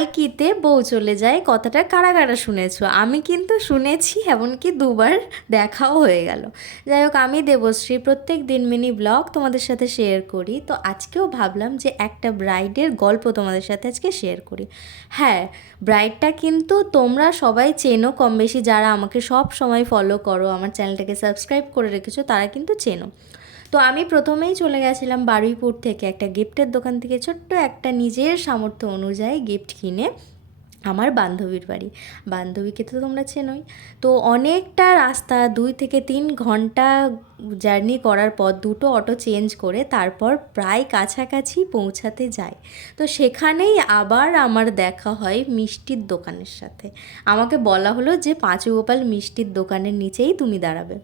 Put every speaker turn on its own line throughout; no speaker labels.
পালকিতে বউ চলে যায়, কথাটা কারা কারা শুনেছো? আমি কিন্তু শুনেছি, এমনকি দুবার দেখাও হয়ে গেল। যাই হোক, আমি দেবশ্রী, প্রত্যেক দিন মিনি ব্লগ তোমাদের সাথে শেয়ার করি। তো আজকেও ভাবলাম যে একটা ব্রাইডের গল্প তোমাদের সাথে আজকে শেয়ার করি। হ্যাঁ ব্রাইডটা কিন্তু তোমরা সবাই চেনো কম বেশি যারা আমাকে সব সময় ফলো করো, আমার চ্যানেলটাকে সাবস্ক্রাইব করে রেখেছো, তারা কিন্তু চেনো। তো আমি প্রথমেই চলে গেছিলাম বারুইপুর থেকে একটা গিফটের দোকান থেকে ছোট্ট একটা নিজের সামর্থ্য অনুযায়ী গিফট কিনে। আমার বান্ধবীর বাড়ি। বান্ধবীকে তো তোমরা চেনোই। তো অনেকটা রাস্তা, দুই থেকে তিন ঘণ্টা জার্নি করার পর দুটো অটো চেঞ্জ করে তারপর প্রায় কাছাকাছি পৌঁছাতে যাই। তো সেখানেই আবার আমার দেখা হয় মিষ্টির দোকানের সাথে। আমাকে বলা হলো যে পাঁচু গোপাল মিষ্টির দোকানের নিচেই তুমি দাঁড়াবে।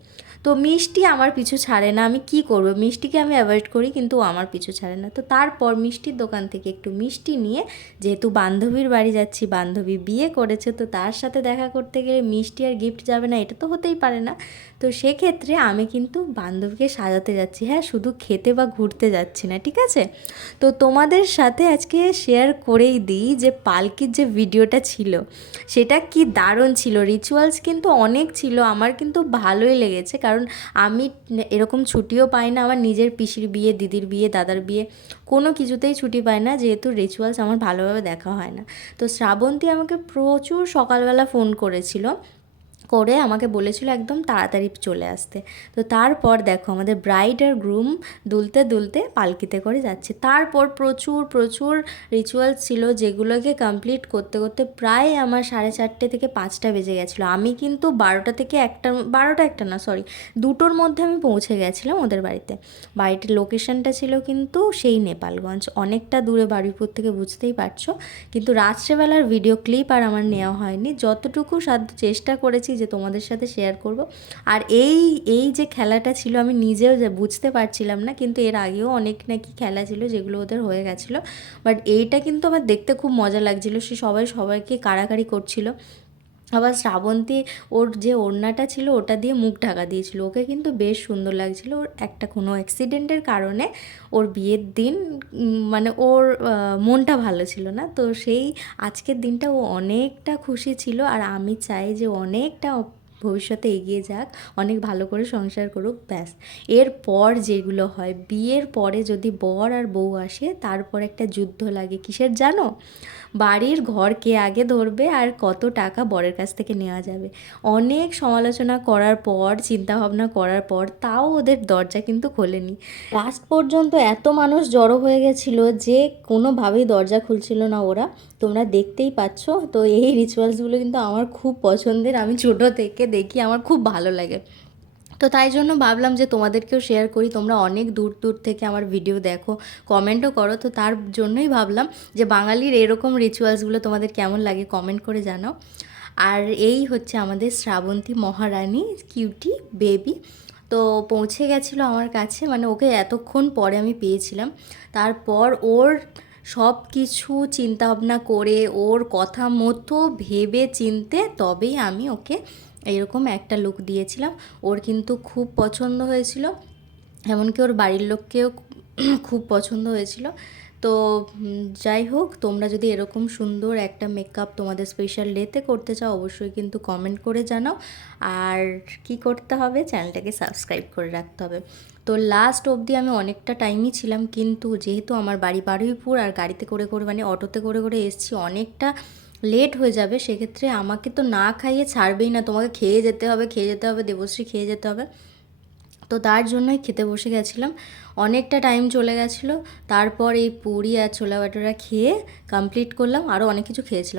তো মিষ্টি আমার পিছু ছাড়ে না, আমি কি করব? মিষ্টিকে আমি অ্যাভয়েড করি, কিন্তু আমার পিছু ছাড়ে না। তো তারপর মিষ্টির দোকান থেকে একটু মিষ্টি নিয়ে, যেহেতু বান্ধবীর বাড়ি যাচ্ছি বান্ধবী বিয়ে করেছে, তো তার সাথে দেখা করতে গেলে মিষ্টি আর গিফট যাবে না, এটা তো হতেই পারে না। তো সেক্ষেত্রে আমি কিন্তু বান্ধবীকে সাজাতে যাচ্ছি হ্যাঁ শুধু খেতে বা ঘুরতে যাচ্ছি না, ঠিক আছে? তো তোমাদের সাথে আজকে শেয়ার করেই দিই যে পালকির যে ভিডিওটা ছিল, সেটা কি দারুণ ছিল। রিচুয়ালস কিন্তু অনেক ছিল, আমার কিন্তু ভালোই লেগেছে, কারণ আমি এরকম ছুটিও পাই না, আমার নিজের পিসির বিয়ে, দিদির বিয়ে, দাদার বিয়ে, কোনো কিছুতেই ছুটি পাই না, যেহেতু রিচুয়ালস আমার ভালোভাবে দেখা হয় না। তো শ্রাবন্তী আমাকে প্রচুর সকালবেলা ফোন করেছিল। করে আমাকে বলেছিল একদম তাড়াতাড়ি চলে আসতে। তো তারপর দেখো আমাদের ব্রাইড আর গ্রুম দুলতে দুলতে পালকিতে করে যাচ্ছে। তারপর প্রচুর প্রচুর রিচুয়াল ছিল যেগুলোকে কমপ্লিট করতে করতে প্রায় আমার সাড়ে চারটে থেকে পাঁচটা বেজে গেছিল। আমি কিন্তু বারোটা থেকে একটা, বারোটা একটা না সরি দুটোর মধ্যে আমি পৌঁছে গেছিলাম ওদের বাড়িতে। বাড়িটির লোকেশনটা ছিল কিন্তু সেই নেপালগঞ্জ। অনেকটা দূরে বারুইপুর থেকে বুঝতেই পারছ। কিন্তু রাত্রেবেলার ভিডিও ক্লিপ আর আমার নেওয়া হয়নি। যতটুকু সাধ্য চেষ্টা করেছি যে তোমাদের সাথে শেয়ার করব। আর এই এই যে খেলাটা ছিল, আমি নিজেও যে বুঝতে পারছিলাম না, কিন্তু এর আগেও অনেক নাকি খেলা ছিল যেগুলো ওদের হয়ে গেছিল। বাট এইটা কিন্তু আমার দেখতে খুব মজা লাগছিল, সে সবাই সবাইকে কাড়াকাড়ি করছিল। আবার শ্রাবন্তী ওর যে ওড়নাটা ছিল ওটা দিয়ে মুখ ঢাকা দিয়েছিল। ওকে কিন্তু বেশ সুন্দর লাগছিল। ওর একটা কোনো অ্যাক্সিডেন্টের কারণে ওর বিয়ের দিন মানে ওর মনটা ভালো ছিল না। তো সেই আজকের দিনটা ও অনেকটা খুশি ছিল। আর আমি চাই যে অনেকটা ভবিষ্যতে এগিয়ে যাক, অনেক ভালো করে সংসার করুক, ব্যাস। এরপর যেগুলো হয়, বিয়ের পরে যদি বর আর বউ আসে, তারপর একটা যুদ্ধ লাগে। কিসের জানো? বাড়ির ঘর কে আগে ধরবে আর কত টাকা বরের কাছ থেকে নেওয়া যাবে। অনেক সমালোচনা করার পর, চিন্তাভাবনা করার পর, তাও ওদের দরজা কিন্তু খোলেনি। লাস্ট পর্যন্ত এত মানুষ জড়ো হয়ে গেছিল যে কোনোভাবেই দরজা খুলছিল না ওরা। তোমরা দেখতেই পাচ্ছ, তো এই রিচুয়ালসগুলো কিন্তু আমার খুব পছন্দের। আমি ছোটো থেকে দেখি, আমার খুব ভালো লাগে। তো তাই জন্য ভাবলাম যে তোমাদেরকেও শেয়ার করি, তোমরা অনেক দূর দূর থেকে আমার ভিডিও দেখো কমেন্টও করো। তো তার জন্যই ভাবলাম যে বাঙালির এরকম রিচুয়ালসগুলো তোমাদের কেমন লাগে কমেন্ট করে জানাও। আর এই হচ্ছে আমাদের শ্রাবন্তী মহারানী কিউটি বেবি তো পৌঁছে গেছিল আমার কাছে মানে ওকে এতক্ষণ পরে আমি পেয়েছিলাম। তারপর ওর সব কিছু চিন্তাভাবনা করে, ওর কথা মতো ভেবে চিনতে তবেই আমি ওকে এরকম একটা লুক দিয়েছিলাম। ওর কিন্তু খুব পছন্দ হয়েছিল। এমনকি ওর বাড়ির লোককেও খুব পছন্দ হয়েছিল। তো যাই হোক, তোমরা যদি এরকম সুন্দর একটা মেকআপ তোমাদের স্পেশাল ডেতে করতে চাও, অবশ্যই কিন্তু কমেন্ট করে জানাও। আর কি করতে হবে? চ্যানেলটাকে সাবস্ক্রাইব করে রাখতে হবে। তো লাস্ট অবধি আমি অনেকটা টাইমই ছিলাম, কিন্তু যেহেতু আমার বাড়ি বারুইপুর আর গাড়িতে করে করে মানে অটোতে করে করে এসছি, অনেকটা লেট হয়ে যাবে, সেক্ষেত্রে আমাকে তো না খাইয়ে ছাড়বেই না। তোমাকে খেয়ে যেতে হবে, খেয়ে যেতে হবে, দেবশ্রী খেয়ে যেতে হবে। তো তার জন্যই খেতে বসে গেছিলাম। অনেকটা টাইম চলে গেছিল। তারপর এই পুরি আর ছোলা বাটোরা খেয়ে কমপ্লিট করলাম। আরও অনেক কিছু খেয়েছিলাম।